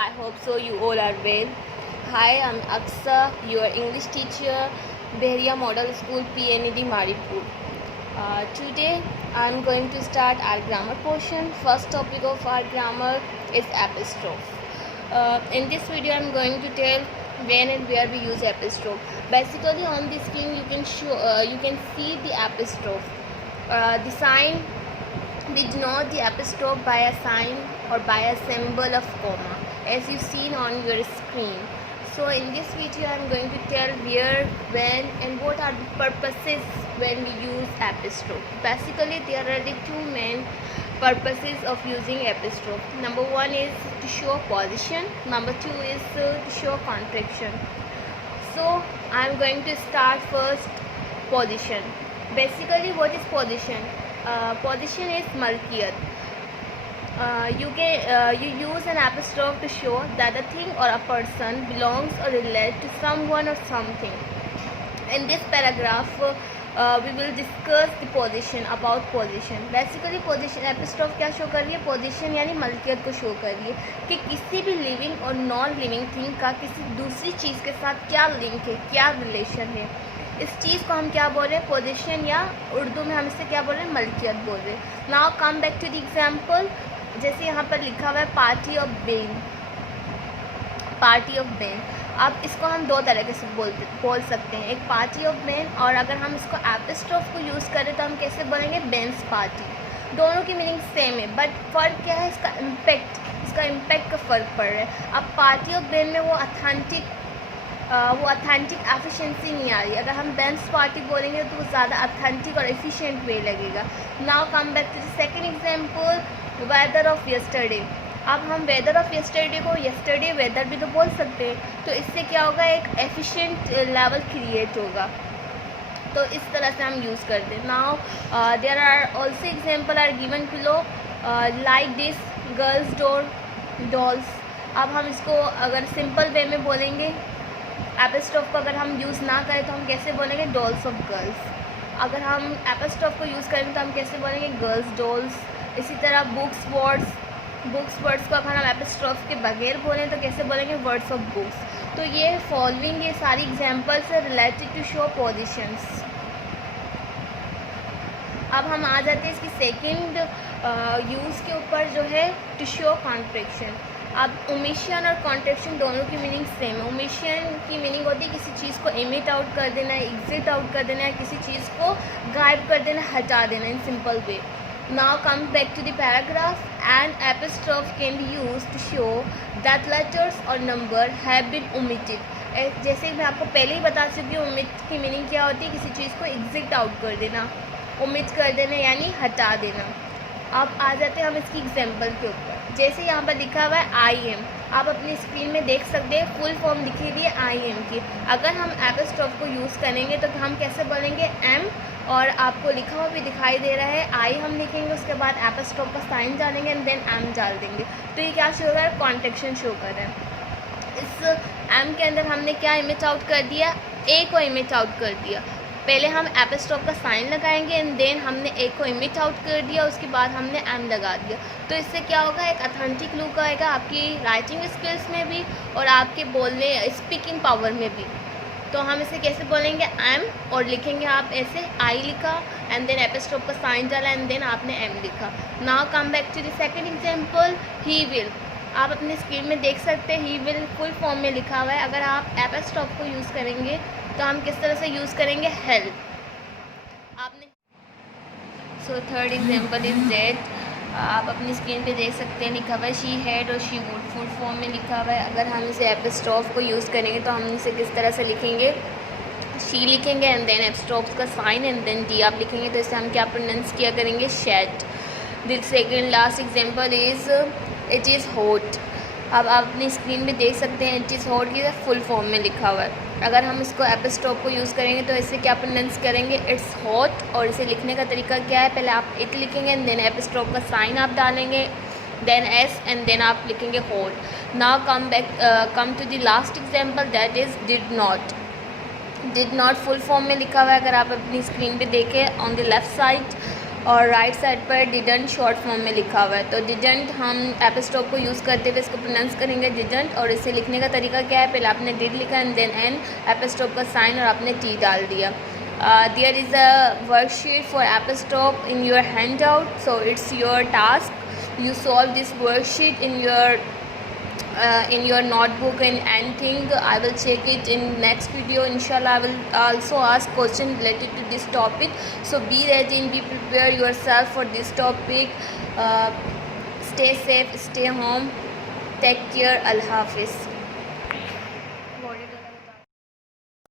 I hope so you all are well. Hi, I'm Aksa, your English teacher, Behria Model School, PNED Maripur. Today I'm going to start our grammar portion. First topic of our grammar is apostrophe. In this video I'm going to tell when and where we use apostrophe. Basically on the screen you can see the apostrophe. The sign, we denote the apostrophe by a sign or by a symbol of comma, as you've seen on your screen. So in this video I am going to tell where, when and what are the purposes when we use apostrophe. Basically there are the two main purposes of using apostrophe. Number one is to show position, number two is to show contraction. So I am going to start first position. Basically what is position? Position is mulkiyat. You use an apostrophe to show that a thing or a person belongs or relates to someone or something. In this paragraph we will discuss the position, about position. Basically position apostrophe क्या show कर रही है? Position यानी मलकियत को show कर रही है कि किसी भी लिविंग और नॉन लिविंग थिंग का किसी दूसरी चीज़ के साथ क्या लिंक है, क्या रिलेशन है. इस चीज़ को हम क्या बोल रहे हैं? पोजीशन, या उर्दू में हम इसे क्या बोल रहे हैं? मलकियत बोल रहे हैं. Now come back to the example. जैसे यहाँ पर लिखा हुआ है party of Ben. Party of Ben, अब इसको हम दो तरीके से बोल सकते हैं. एक पार्टी ऑफ बेन, और अगर हम इसको एपिस्ट्रोफ को यूज़ करें तो हम कैसे बोलेंगे? बेन्स पार्टी. दोनों की मीनिंग सेम है, बट फ़र्क क्या है? इसका इम्पैक्ट का फ़र्क पड़ रहा है. अब पार्टी ऑफ बेन में वो अथेंटिक एफिशिएंसी नहीं आ रही. अगर हम बेन्स पार्टी बोलेंगे तो वो ज़्यादा अथेंटिक और एफिशिएंट वे लगेगा. Now come back to the second example, weather of yesterday. अब हम वेदर ऑफ यस्टरडे को यस्टरडे वेदर भी तो बोल सकते हैं. तो इससे क्या होगा? एक एफिशिएंट लेवल क्रिएट होगा. तो इस तरह से हम यूज़ करते हैं. Now there are also example are given below like this girls dolls. अब हम इसको अगर सिंपल वे में बोलेंगे, एपिस्ट्रोफ को अगर हम यूज़ ना करें तो हम कैसे बोलेंगे? Dolls of girls. अगर हम एपिस्ट्रोफ को यूज़ करें तो हम कैसे बोलेंगे? Girls dolls. इसी तरह बुक्स वर्ड्स को अगर हम एपिस्ट्रोफ के बगैर बोलें तो कैसे बोलेंगे? Words of books. तो ये फॉलोइंग ये सारी एग्जांपल्स है रिलेटेड टू शो पोजीशंस. अब हम आ जाते हैं इसकी सेकंड यूज़ के ऊपर, जो है टू शो कॉन्ट्रैक्शन. अब ओमिशन और कॉन्ट्रैक्शन दोनों की मीनिंग सेम है. ओमिशन की मीनिंग होती है किसी चीज़ को एमिट आउट कर देना, एग्जिट आउट कर देना, या किसी चीज़ को गायब कर देना, हटा देना, in simple way. Now come back to the paragraph. An apostrophe can be used to show that letters or number have been omitted. जैसे मैं आपको पहले ही बता चुकी हूँ, omit की मीनिंग क्या होती है? किसी चीज़ को एग्जिट आउट कर देना, omit कर देना यानी हटा देना. अब आ जाते हैं हम इसकी एग्जाम्पल के ऊपर. जैसे यहाँ पर लिखा हुआ है आई एम. आप अपनी स्क्रीन में देख सकते हैं फुल फॉर्म लिखी हुई है आई एम की. अगर हम एपिस्ट्रोफ को यूज़ करेंगे तो हम कैसे बोलेंगे? एम, और आपको लिखा हुआ भी दिखाई दे रहा है आई हम लिखेंगे, उसके बाद एपिस्ट्रोफ का साइन डालेंगे एंड देन एम डाल देंगे. तो ये क्या शो कर रहा है? कॉन्ट्रैक्शन शो कर रहा है. इस एम के अंदर हमने क्या इमिट आउट कर दिया? ए को इमिट आउट कर दिया. पहले हम एपिस्ट्रोफ का साइन लगाएंगे एंड देन हमने ए को इमिट आउट कर दिया, उसके बाद हमने एम लगा दिया. तो इससे क्या होगा? एक अथेंटिक लुक आएगा आपकी राइटिंग स्किल्स में भी और आपके बोलने स्पीकिंग पावर में भी. तो हम इसे कैसे बोलेंगे? एम, और लिखेंगे आप ऐसे आई लिखा एंड देन एपिस्ट्रोफ का साइन डाला एंड देन आपने एम लिखा. Now come back to the second example, he will. आप अपनी स्क्रीन में देख सकते हैं ही विल फुल फॉर्म में लिखा हुआ है. अगर आप एपिस्ट्रोफ को यूज़ करेंगे तो हम किस तरह से यूज़ करेंगे? हेल्प. आपने so third example is that. आप अपनी स्क्रीन पे देख सकते हैं लिखा हुआ है शी हैड और शी वुड, फुल फॉर्म में लिखा हुआ है. अगर हम इसे एपिस्ट्रोफ को यूज़ करेंगे तो हम इसे किस तरह से लिखेंगे? शी लिखेंगे एंड देन एपिस्ट्रोफ का साइन एंड देन डी आप लिखेंगे. तो इसे हम क्या प्रोनाउंस किया करेंगे? She'd. The second last example is it is hot. अब आप अपनी स्क्रीन में देख सकते हैं इट इज़ हॉट की फुल फॉर्म में लिखा हुआ है. अगर हम इसको एपिस्ट्रोफ को यूज़ करेंगे तो इसे क्या प्रोनाउंस करेंगे? It's hot. और इसे लिखने का तरीका क्या है? पहले आप इट लिखेंगे एंड देन एपिस्ट्रोफ का साइन आप डालेंगे, देन एस एंड देन आप लिखेंगे hot. Now come to the last example, that is did not. Did not full form में लिखा हुआ है. अगर आप अपनी स्क्रीन पे देखें ऑन द लेफ़्ट साइड और राइट साइड पर डिडंट शॉर्ट फॉर्म में लिखा हुआ है। तो डिडंट हम एपिस्टॉप को यूज़ करते हुए इसको प्रोनाउंस करेंगे डिडंट। और इसे लिखने का तरीका क्या है, पहले आपने डिड लिखा एंड देन एन एपिस्टॉप का साइन और आपने टी डाल दिया। There is a worksheet for apostrophe in your handout, so it's your task you solve this worksheet in your notebook and anything. I will check it in next video inshallah. I will also ask question related to this topic, so be ready and be prepare yourself for this topic. Stay safe, stay home, take care, Allah Hafiz.